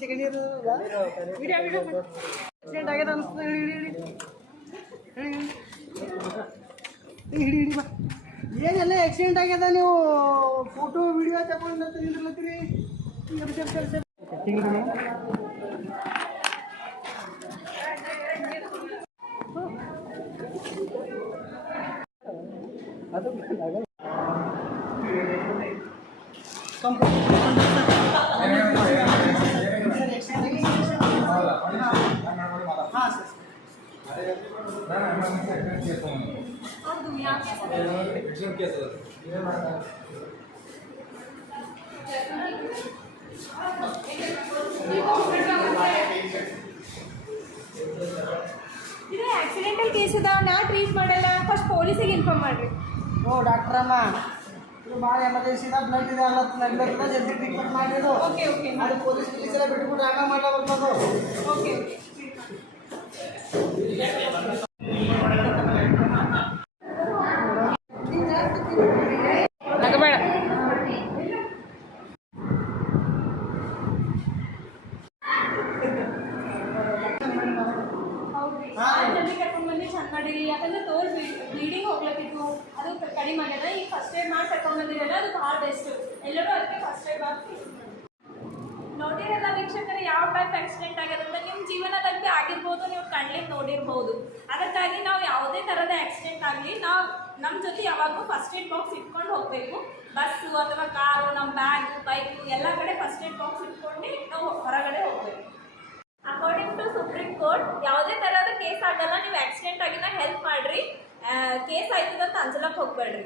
Second year accident ಆಗ್ಯದ ಅನಿಸ್ತದೆ. ಹಿಡಿ ಬಾ. ಏನೆಲ್ಲ ಆಕ್ಸಿಡೆಂಟ್ ಆಗ್ಯದ, ನೀವು ಫೋಟೋ ವಿಡಿಯೋ ತಗೊಂಡು ನಿಂತಿರ್ಲತ್ತೀರಿ. ಅದು ಇದು ಆಕ್ಸಿಡೆಂಟಲ್ ಕೇಸ್ ಇದಾವ, ನಾ ಟ್ರೀಟ್ ಮಾಡಲ್ಲ. ಫಸ್ಟ್ ಪೊಲೀಸಿಗೆ ಇನ್ಫಾರ್ಮ್ ಮಾಡ್ರಿ. ಓ ಡಾಕ್ಟ್ರಮ್ಮ, ಇದು ಭಾಳ ಎಮರ್ಜೆನ್ಸಿ ಇದೆ, ಬ್ಲಡ್ ಇದೆ ಅಲ್ಲ, ಜಲ್ದಿ ಟ್ರೀಟ್ಮೆಂಟ್ ಮಾಡಿದ್ದು. ಓಕೆ ಓಕೆ ಅದು ಪೊಲೀಸ್ ಎಲ್ಲ ಬಿಟ್ಬಿಟ್ಟು ಆಗ ಮಾಡ್ಲಾ ಬರ್ತದು. ಓಕೆ ನಗಬೇಡ. ಜಲ್ದಿ ಕರ್ಕೊಂಡು ಬಂದು ಚಂದ ಮಾಡಿರಿ, ಯಾಕಂದ್ರೆ ತೋಲ್ ಬ್ಲೀಡಿಂಗ್ ಹೋಗ್ಲತ್ತಿತ್ತು, ಅದು ಕಡಿಮೆ ಆಗ್ಯದ. ಈಗ ಫಸ್ಟ್ ಏಡ್ ಮಾಡಿ ಕರ್ಕೊಂಡು ಬಂದಿರಲ್ಲ, ಅದು ಭಾಳ ಬೆಸ್ಟ್. ಎಲ್ಲರೂ ಅದಕ್ಕೆ ಫಸ್ಟ್ ಏಡ್ ಮಾಡಿ ನೋಡಿರಲ್ಲ ವೀಕ್ಷಕರು, ಯಾವ ಟೈಪ್ ಆಕ್ಸಿಡೆಂಟ್ ಆಗ್ಯದಂತ ನಿಮ್ಮ ಜೀವನದಲ್ಲಿ ಆಗಿರ್ಬೋದು, ನೀವು ಕಣ್ಲಿಕ್ಕೆ ನೋಡಿರ್ಬೋದು. ಅದಕ್ಕಾಗಿ ನಾವು ಯಾವುದೇ ಥರದ ಆಕ್ಸಿಡೆಂಟ್ ಆಗಲಿ, ನಾವು ನಮ್ಮ ಜೊತೆ ಯಾವಾಗಲೂ ಫಸ್ಟ್ ಏಡ್ ಬಾಕ್ಸ್ ಇಟ್ಕೊಂಡು ಹೋಗಬೇಕು. ಬಸ್ಸು ಅಥವಾ ಕಾರು, ನಮ್ಮ ಬ್ಯಾಗು, ಬೈಕು ಎಲ್ಲ ಕಡೆ ಫಸ್ಟ್ ಏಡ್ ಬಾಕ್ಸ್ ಇಟ್ಕೊಂಡು ನಾವು ಹೊರಗಡೆ ಹೋಗಬೇಕು. ಅಕಾರ್ಡಿಂಗ್ ಟು ಸುಪ್ರೀಂ ಕೋರ್ಟ್, ಯಾವುದೇ ಥರದ ಕೇಸ್ ಆಗಲ್ಲ, ನೀವು ಆಕ್ಸಿಡೆಂಟ್ ಆಗಿನ ಹೆಲ್ಪ್ ಮಾಡಿರಿ. ಕೇಸ್ ಆಯ್ತದಂತ ಅಂಜಲಕ್ಕೆ ಹೋಗ್ಬೇಡ್ರಿ.